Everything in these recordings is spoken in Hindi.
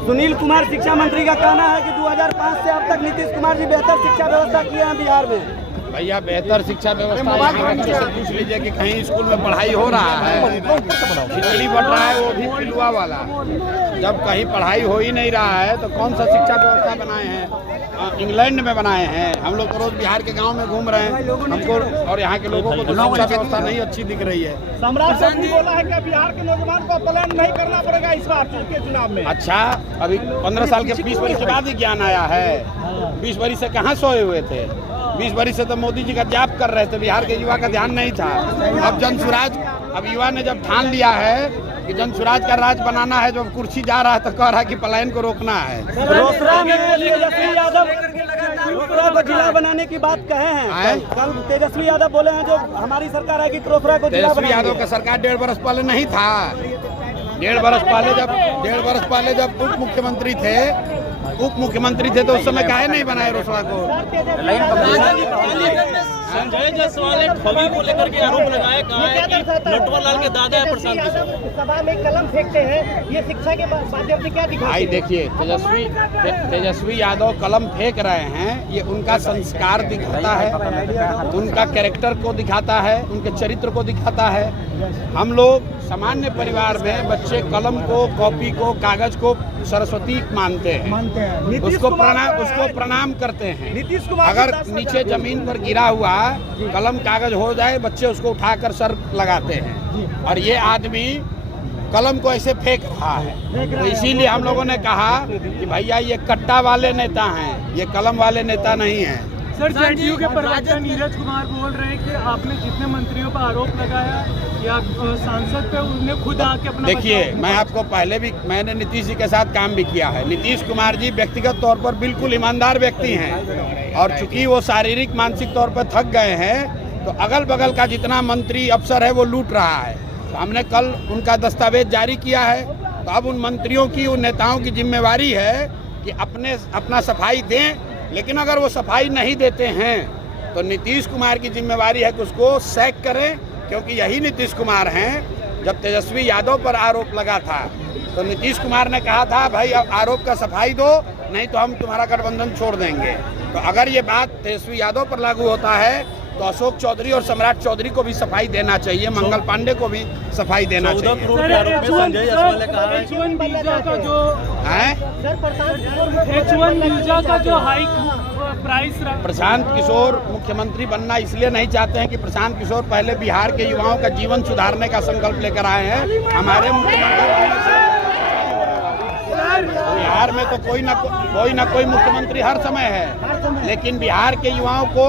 सुनील कुमार शिक्षा मंत्री का कहना है कि 2005 से अब तक नीतीश कुमार जी बेहतर शिक्षा व्यवस्था किए हैं बिहार में। भैया बेहतर शिक्षा व्यवस्था यहाँ के बच्चे से पूछ लीजिए कि कहीं स्कूल में पढ़ाई हो रहा है, खिचड़ी बन रहा है वो भी पिलुआ वाला। जब कहीं पढ़ाई हो ही नहीं रहा है तो कौन सा शिक्षा व्यवस्था बनाए हैं? इंग्लैंड में बनाए हैं। हम लोग तो रोज बिहार के गांव में घूम रहे हैं, हमको और यहाँ के लोगों को तो शिक्षा व्यवस्था नहीं अच्छी दिख रही है। सम्राट जी बोला है कि बिहार के नौजवान को प्लान नहीं करना पड़ेगा इस बार के चुनाव में। अच्छा, अभी 15 साल के 20 वर्ष के बाद ही ज्ञान आया है। 20 वर्ष से कहाँ सोए हुए थे? 20 वर्ष से तो मोदी जी का जाप कर रहे थे, बिहार के युवा का ध्यान नहीं था। अब जनसुराज, अब युवा ने जब ठान लिया है कि जनसुराज का राज बनाना है, जो कुर्सी जा रहा है तो कह रहा है कि पलायन को रोकना है। रोसड़ा में तेजस्वी यादव को जिला बनाने की बात कहे हैं। कल तेजस्वी यादव बोले हैं जो हमारी सरकार आएगी रोसड़ा को जिला तेजस्वी यादव का सरकार 1.5 वर्ष पहले नहीं था। 1.5 वर्ष पहले जब उप मुख्यमंत्री थे तो उस समय काहे नहीं बनाए रोसड़ा को? संजय जायसवाल ने ठगी को लेकर के आरोप लगाया, कहा है कि नटवर लाल के दादा है प्रशांत किशोर। सभा में कलम फेंकते हैं, ये शिक्षा के माध्यम से क्या दिखाते हैं? भाई देखिए, तेजस्वी यादव कलम फेंक रहे हैं, ये उनका संस्कार दिखाता है, उनका कैरेक्टर को दिखाता है, उनके चरित्र को दिखाता है। हम लोग सामान्य परिवार में बच्चे कलम को, कॉपी को, कागज को सरस्वती मानते हैं, उसको प्रणाम करते हैं। अगर नीचे जमीन पर गिरा हुआ कलम कागज हो जाए, बच्चे उसको उठाकर सर लगाते हैं, और ये आदमी कलम को ऐसे फेंक रहा है। तो इसीलिए हम लोगों ने कहा कि भैया ये कट्टा वाले नेता हैं, ये कलम वाले नेता नहीं हैं। सर, जेडीयू के प्रवक्ता नीरज कुमार बोल रहे हैं कि आपने जितने मंत्रियों पर आरोप लगाया या सांसद पे, उन्हें खुद आके अपना। देखिए, मैं आपको पहले भी, मैंने नीतीश जी के साथ काम भी किया है। नीतीश कुमार जी व्यक्तिगत तौर पर बिल्कुल ईमानदार व्यक्ति हैं, और चूंकि वो शारीरिक मानसिक तौर पर थक गए हैं तो अगल बगल का जितना मंत्री अफसर है वो लूट रहा है। तो हमने कल उनका दस्तावेज जारी किया है। तो अब उन मंत्रियों की, उन नेताओं की जिम्मेवारी है कि अपना सफाई दें, लेकिन अगर वो सफाई नहीं देते हैं तो नीतीश कुमार की जिम्मेवारी है कि उसको सैक करें, क्योंकि यही नीतीश कुमार हैं। जब तेजस्वी यादव पर आरोप लगा था तो नीतीश कुमार ने कहा था भाई अब आरोप का सफाई दो, नहीं तो हम तुम्हारा गठबंधन छोड़ देंगे। तो अगर ये बात तेजस्वी यादव पर लागू होता है तो अशोक चौधरी और सम्राट चौधरी को भी सफाई देना चाहिए, मंगल पांडे को भी सफाई देना चाहिए। संजय जायसवाल ने कहा है H1 का जो हाई प्राइस, प्रशांत किशोर मुख्यमंत्री बनना इसलिए नहीं चाहते हैं कि प्रशांत किशोर पहले बिहार के युवाओं का जीवन सुधारने का संकल्प लेकर आए हैं। हमारे मुख्यमंत्री बिहार में तो कोई ना कोई मुख्यमंत्री हर समय है, लेकिन बिहार के युवाओं को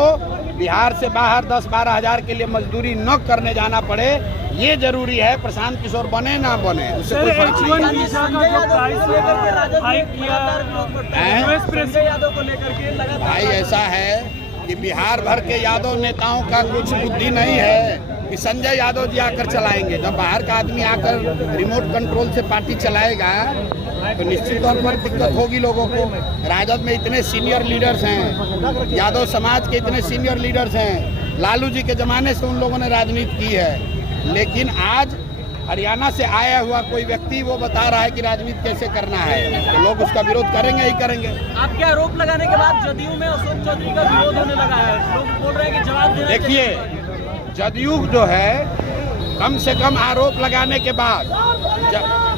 बिहार से बाहर 10-12 हज़ार के लिए मजदूरी न करने जाना पड़े, ये जरूरी है। प्रशांत किशोर बने ना बने उससे कोई फर्क नहीं। भाई ऐसा है कि बिहार भर के यादव नेताओं का कुछ बुद्धि नहीं है कि संजय यादव जी आकर चलाएंगे। जब बाहर का आदमी आकर रिमोट कंट्रोल से पार्टी चलाएगा तो निश्चित तौर पर दिक्कत होगी लोगों को। राजद में इतने सीनियर लीडर्स हैं, यादव समाज के इतने सीनियर लीडर्स हैं, लालू जी के ज़माने से उन लोगों ने राजनीति की है, लेकिन आज हरियाणा से आया हुआ कोई व्यक्ति वो बता रहा है कि राजनीति कैसे करना है, तो लोग उसका विरोध करेंगे ही करेंगे। आपके आरोप लगाने के बाद जदयू में अशोक चौधरी का विरोध होने लगा है, लोग बोल रहे हैं कि जवाब देना। देखिए, जदयू जो है, कम से कम आरोप लगाने के बाद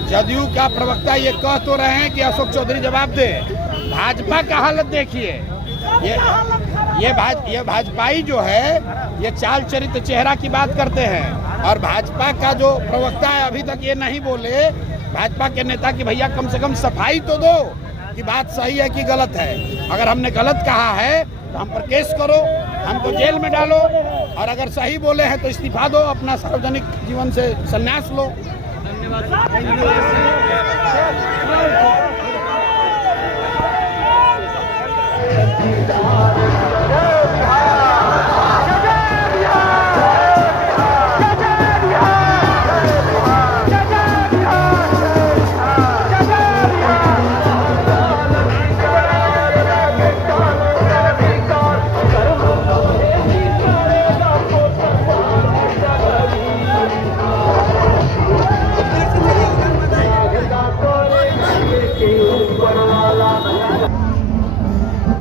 जदयू का प्रवक्ता ये कह तो रहे हैं कि अशोक चौधरी जवाब दे। भाजपा का हालत देखिए, ये भाजपाई जो है ये चाल चरित्र चेहरा की बात करते हैं, और भाजपा का जो प्रवक्ता है अभी तक ये नहीं बोले भाजपा के नेता कि भैया कम से कम सफाई तो दो कि बात सही है कि गलत है। अगर हमने गलत कहा है तो हम पर केस करो, हमको जेल में डालो, और अगर सही बोले हैं तो इस्तीफा दो, अपना सार्वजनिक जीवन से संन्यास लो। धन्यवाद।